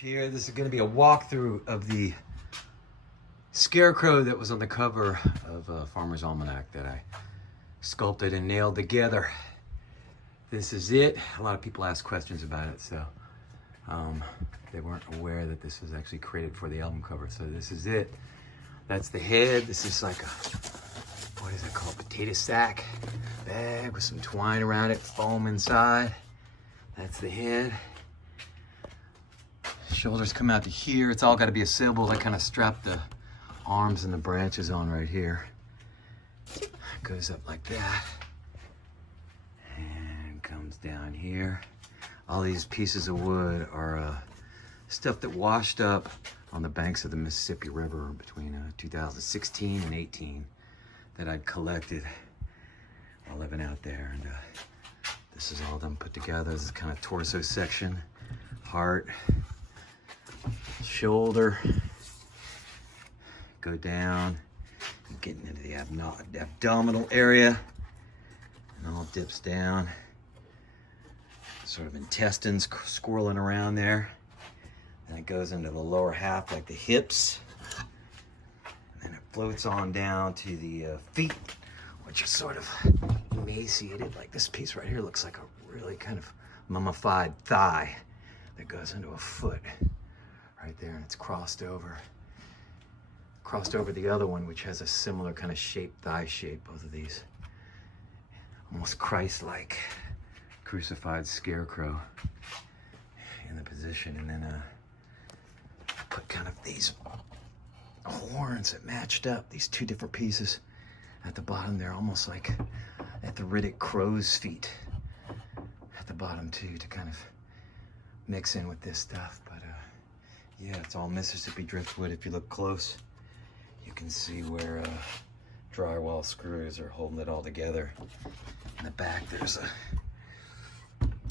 Here, this is going to be a walkthrough of the Scarecrow that was on the cover of Farmer's Almanac that I sculpted and nailed together. This is it. A lot of people ask questions about it, so they weren't aware that this was actually created for the album cover. So this is it. That's the head. This is like a, what is it called? Potato sack bag with some twine around it, foam inside. That's the head. Shoulders come out to here. It's all got to be assembled. I kind of strapped the arms and the branches on right here. Goes up like that and comes down here. All these pieces of wood are stuff that washed up on the banks of the Mississippi River between 2016 and 18 that I'd collected while living out there. And this is all them put together. This is kind of torso section, heart, shoulder, go down, getting into the abdominal area, and all dips down. Sort of intestines swirling around there. Then it goes into the lower half like the hips. And then it floats on down to the feet, which is sort of emaciated. Like this piece right here looks like a really kind of mummified thigh that goes into a foot right there, and it's crossed over the other one, which has a similar kind of shape, thigh shape, both of these. Almost Christ-like crucified scarecrow in the position. And then put kind of these horns that matched up, these two different pieces at the bottom there, almost like arthritic crow's feet at the bottom too, to kind of mix in with this stuff. But yeah, it's all Mississippi driftwood. If you look close, you can see where drywall screws are holding it all together. In the back, there's a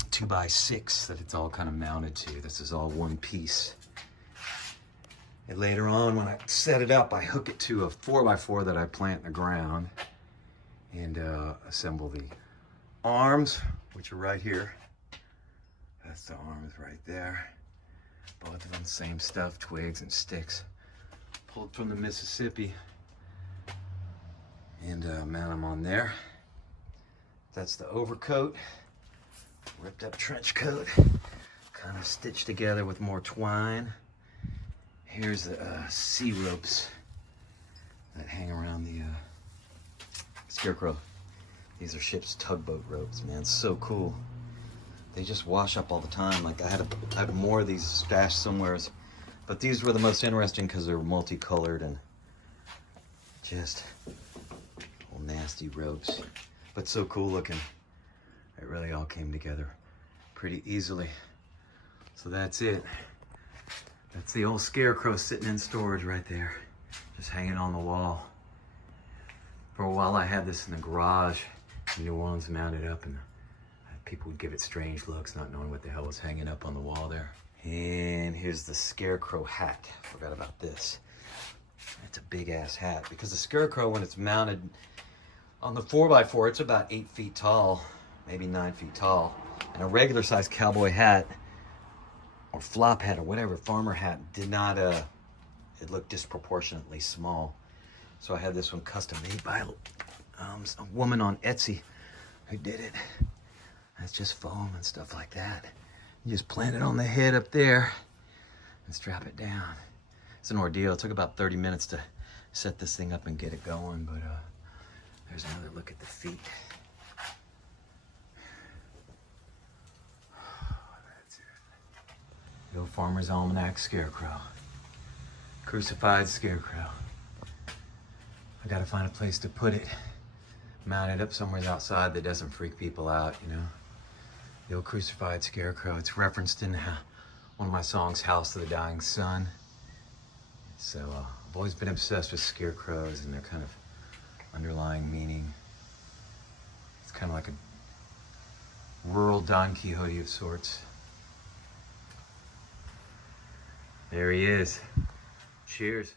2x6 that it's all kind of mounted to. This is all one piece. And later on, when I set it up, I hook it to a 4x4 that I plant in the ground and assemble the arms, which are right here. That's the arms right there. Both of them, same stuff, twigs and sticks. Pulled from the Mississippi and mount them on there. That's the overcoat, ripped up trench coat, kind of stitched together with more twine. Here's the sea ropes that hang around the Scarecrow. These are ship's tugboat ropes, man, so cool. They just wash up all the time. Like I had more of these stashed somewheres, but these were the most interesting because they were multicolored and just all nasty ropes, but so cool looking. It really all came together pretty easily. So that's it. That's the old Scarecrow sitting in storage right there, just hanging on the wall. For a while I had this in the garage in New Orleans, mounted up, and people would give it strange looks, not knowing what the hell was hanging up on the wall there. And here's the Scarecrow hat. Forgot about this. It's a big ass hat because the Scarecrow, when it's mounted on the 4x4, it's about 8 feet tall, maybe 9 feet tall. And a regular sized cowboy hat or flop hat or whatever, farmer hat, did not, it looked disproportionately small. So I had this one custom made by a woman on Etsy who did it. It's just foam and stuff like that. You just plant it on the head up there and strap it down. It's an ordeal. It took about 30 minutes to set this thing up and get it going, but there's another look at the feet. That's it. The old Farmer's Almanac Scarecrow. Crucified Scarecrow. I gotta find a place to put it. Mount it up somewhere outside that doesn't freak people out, you know. The old crucified Scarecrow. It's referenced in one of my songs, House of the Dying Sun. So I've always been obsessed with scarecrows and their kind of underlying meaning. It's kind of like a rural Don Quixote of sorts. There he is. Cheers.